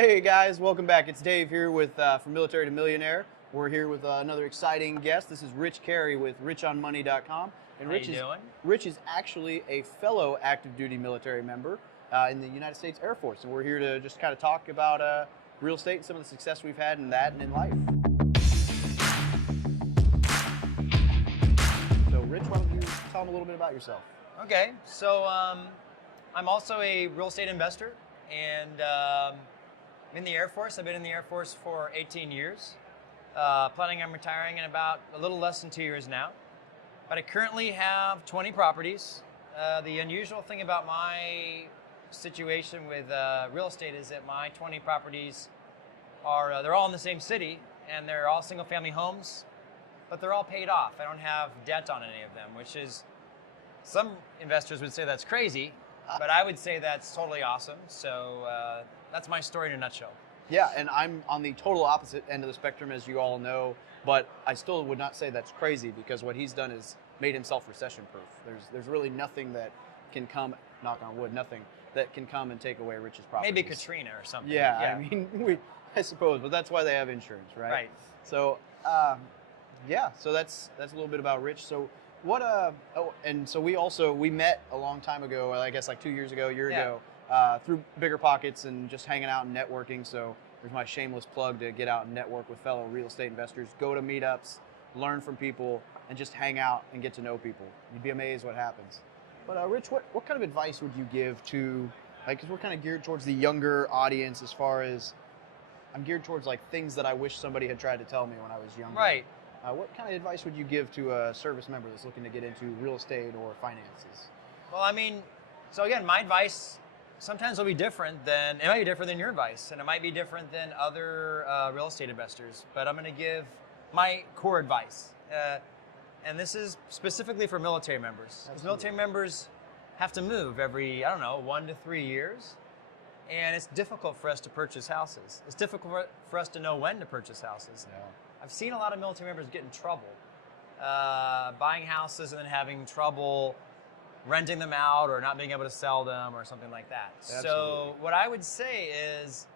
Hey guys, welcome back. It's Dave here with from Military to Millionaire. We're here with another exciting guest. This is Rich Carey with richonmoney.com. And How you doing? Rich is actually a fellow active duty military member in the United States Air Force. And we're here to just kind of talk about real estate and some of the success we've had in that and in life. So Rich, why don't you tell them a little bit about yourself? Okay, so I'm also a real estate investor, and I'm in the Air Force. I've been in the Air Force for 18 years. Planning on retiring in about a little less than 2 years now. But I currently have 20 properties. The unusual thing about my situation with real estate is that my 20 properties are, they're all in the same city, and they're all single family homes, but they're all paid off. I don't have debt on any of them, which is, some investors would say that's crazy, but I would say that's totally awesome. So that's my story in a nutshell. Yeah, and I'm on the total opposite end of the spectrum, as you all know, but I still would not say that's crazy, because what he's done is made himself recession-proof. There's really nothing that can come, knock on wood, nothing that can come and take away Rich's properties. Maybe Katrina or something. Yeah. I mean, I suppose, but that's why they have insurance, right? Right. So, yeah, so that's a little bit about Rich. So what, and so we met a long time ago, I guess like 2 years ago, a year ago, through Bigger Pockets and just hanging out and networking. So there's my shameless plug to get out and network with fellow real estate investors, go to meetups, learn from people, and just hang out and get to know people. You'd be amazed what happens. But Rich, what kind of advice would you give to, like, because we're kind of geared towards the younger audience, as far as I'm geared towards like things that I wish somebody had tried to tell me when I was younger. Right. What kind of advice would you give to a service member that's looking to get into real estate or finances? Well, I mean, so again, my advice sometimes will be different than, it might be different than your advice, and it might be different than other real estate investors, but I'm going to give my core advice. And this is specifically for military members. Because military members have to move every, 1 to 3 years. And it's difficult for us to purchase houses. It's difficult for us to know when to purchase houses. Yeah. I've seen a lot of military members get in trouble buying houses and then having trouble renting them out or not being able to sell them or something like that. Absolutely. So what I would say is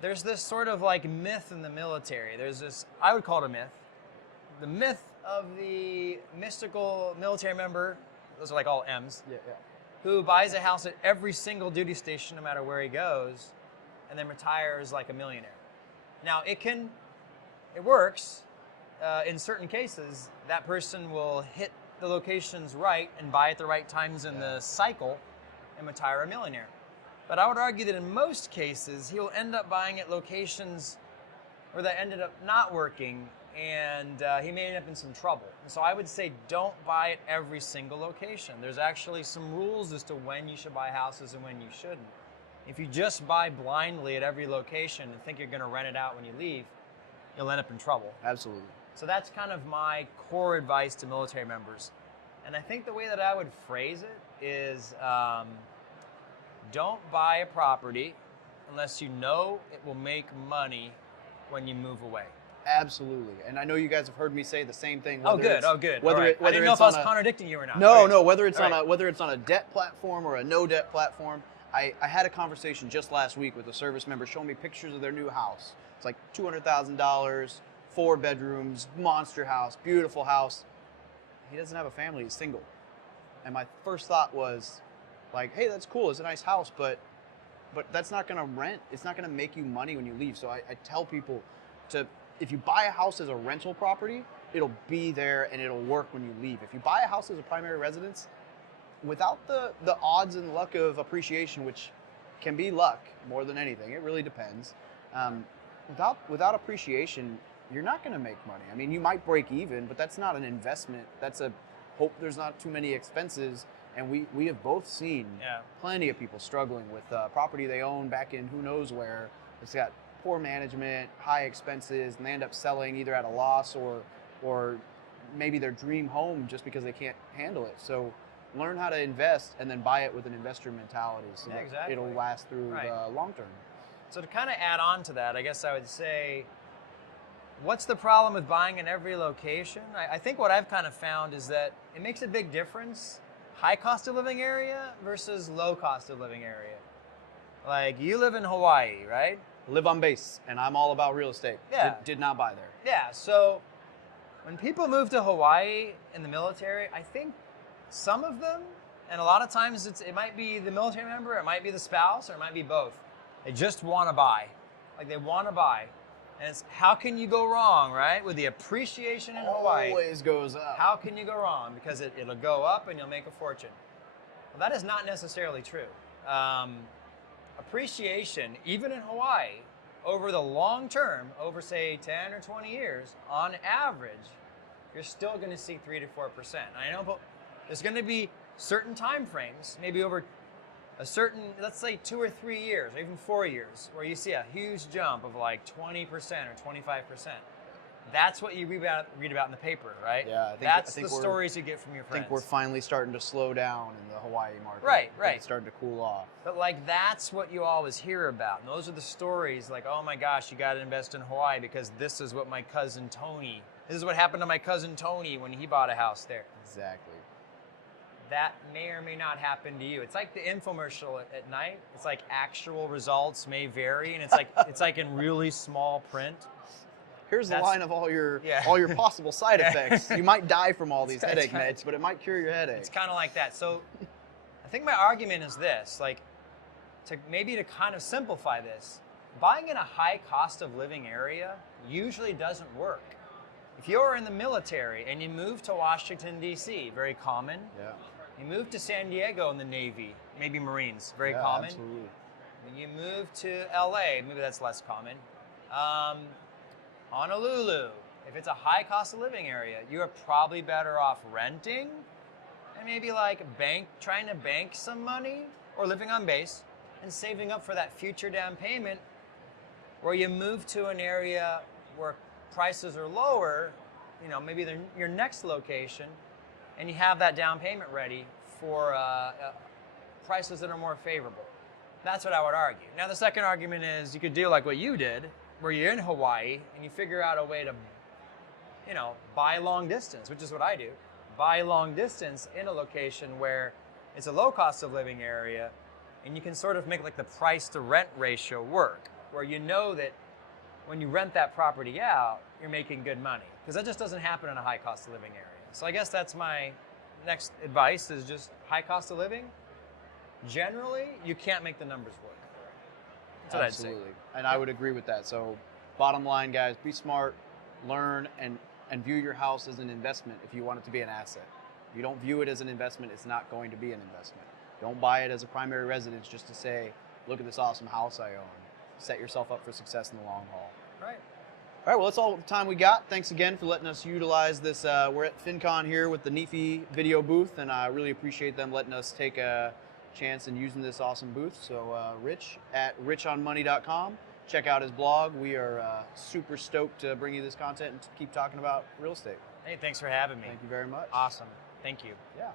there's this sort of like myth in the military. There's this, I would call it a myth. The myth of the mystical military member, those are like all M's, who buys a house at every single duty station no matter where he goes and then retires like a millionaire. Now it works. In certain cases, that person will hit the locations right and buy at the right times in the cycle and retire a millionaire. But I would argue that in most cases, he'll end up buying at locations where that ended up not working, and he may end up in some trouble. And so I would say don't buy at every single location. There's actually some rules as to when you should buy houses and when you shouldn't. If you just buy blindly at every location and think you're going to rent it out when you leave, you'll end up in trouble. Absolutely. So that's kind of my core advice to military members. And I think the way that I would phrase it is don't buy a property unless you know it will make money when you move away. Absolutely. And I know you guys have heard me say the same thing. Oh, good. Whether I didn't know if I was contradicting you or not. No, whether it's on a debt platform or a no debt platform. I had a conversation just last week with a service member showing me pictures of their new house. It's like $200,000, 4 bedrooms, monster house, beautiful house. He doesn't have a family, he's single. And my first thought was like, hey, that's cool, it's a nice house, but that's not gonna rent, it's not gonna make you money when you leave. So I tell people if you buy a house as a rental property, it'll be there and it'll work when you leave. If you buy a house as a primary residence, without the odds and luck of appreciation, which can be luck more than anything, it really depends. Without appreciation, you're not going to make money. I mean, you might break even, but that's not an investment. That's a hope there's not too many expenses. And we have both seen plenty of people struggling with property they own back in who knows where. It's got poor management, high expenses, and they end up selling either at a loss or maybe their dream home just because they can't handle it. So learn how to invest and then buy it with an investor mentality so that it'll last through the long term. So to kind of add on to that, I guess I would say, what's the problem with buying in every location? I think what I've kind of found is that it makes a big difference, high cost of living area versus low cost of living area. Like, you live in Hawaii, right? Live on base, and I'm all about real estate. Yeah. Did not buy there. Yeah, so when people move to Hawaii in the military, I think some of them, and a lot of times it might be the military member, it might be the spouse, or it might be both. They just want to buy. Like, they want to buy. And it's, how can you go wrong, right? With the appreciation in Hawaii. Always goes up. How can you go wrong? Because it'll go up and you'll make a fortune. Well, that is not necessarily true. Appreciation, even in Hawaii, over the long term, over say 10 or 20 years, on average, you're still going to see 3 to 4%. I know, but there's going to be certain time frames, maybe over a certain, let's say 2 or 3 years, or even 4 years, where you see a huge jump of like 20% or 25%. That's what you read about in the paper, right? Yeah, That's the stories you get from your friends. I think we're finally starting to slow down in the Hawaii market. Right. It's starting to cool off. But like, that's what you always hear about. And those are the stories like, oh my gosh, you got to invest in Hawaii because this is what my cousin Tony, this is what happened to my cousin Tony when he bought a house there. Exactly. That may or may not happen to you. It's like the infomercial at night. It's like actual results may vary, and it's like in really small print. Here's the line of all your Yeah. possible side effects. You might die from all these headache right. meds, but it might cure your headache. It's kind of like that. So I think my argument is this, like, to kind of simplify this, buying in a high cost of living area usually doesn't work. If you're in the military and you move to Washington, D.C., very common. Yeah. You move to San Diego in the Navy, maybe Marines, very Yeah, common. Absolutely. When you move to LA, maybe that's less common. Honolulu, if it's a high cost of living area, you are probably better off renting and maybe like trying to bank some money or living on base and saving up for that future down payment, where you move to an area where prices are lower, you know, maybe your next location, and you have that down payment ready for prices that are more favorable. That's what I would argue. Now, the second argument is you could do like what you did, where you're in Hawaii and you figure out a way to, you know, buy long distance, which is what I do. Buy long distance in a location where it's a low cost of living area, and you can sort of make like the price to rent ratio work, where you know that when you rent that property out, you're making good money. Because that just doesn't happen in a high cost of living area. So I guess that's my next advice, is just high cost of living. Generally, you can't make the numbers work. That's what Absolutely. I'd say. And I would agree with that. So bottom line, guys, be smart, learn, and view your house as an investment if you want it to be an asset. If you don't view it as an investment, it's not going to be an investment. Don't buy it as a primary residence just to say, look at this awesome house I own. Set yourself up for success in the long haul. Right. All right, well, that's all the time we got. Thanks again for letting us utilize this. We're at FinCon here with the NIFI video booth, and I really appreciate them letting us take a chance in using this awesome booth. So Rich at richonmoney.com. Check out his blog. We are super stoked to bring you this content and to keep talking about real estate. Hey, thanks for having me. Thank you very much. Awesome. Thank you. Yeah.